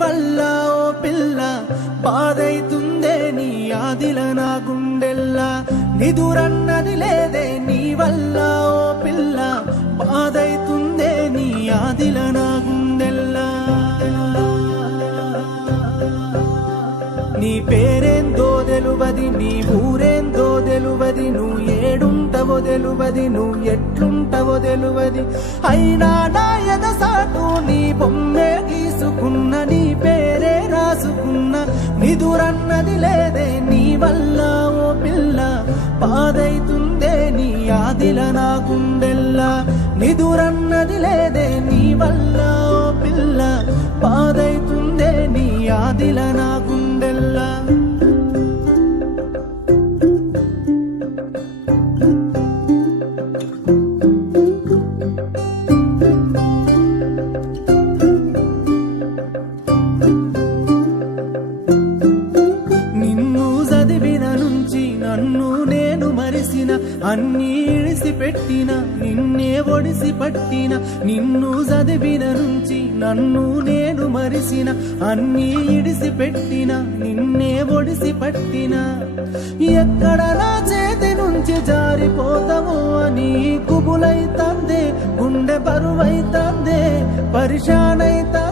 వల్ల ఓ పిల్ల బాధైతుందే నీ ఆదిల నా గుండెల్లా నిదురన్నది లేదే నీ వల్ల ఓ పిల్ల బాధైతుందే నీ ఆదిల నా గుండెల్లా నీ పేరేందో తెలువది నీ ఊరేందో తెలువది నువ్వు ఏడుంటవో తెలువది నువ్వు ఎట్లుంటవో తెలువది అయినా నా ఎదసాటు నీ బొమ్మే గీసుకున్న నీ పేరే రాసుకున్న నిదురన్నది లేదే నీ వల్ల ఓ పిల్ల బాధైతుందే నీ ఆదిల నా గుండెల్లా నిదురన్నది లేదే నీ వల్ల ఓ పిల్ల బాధైతుందే నీ ఆదిల నా గుండెల్లా నన్ను నేను మరిసిన అన్నీ ఇడిసి పెట్టిన నిన్నే ఒడిసి పట్టిన నిన్ను చదివిన నుంచి నన్ను నేను మరిసిన అన్నీ ఇడిసి పెట్టిన నిన్నే ఒడిసి పట్టిన ఎక్కడ నా చేతి నుంచి జారిపోతామో అని కుబులైతందే గుండె బరువైతందే పరిశానైతా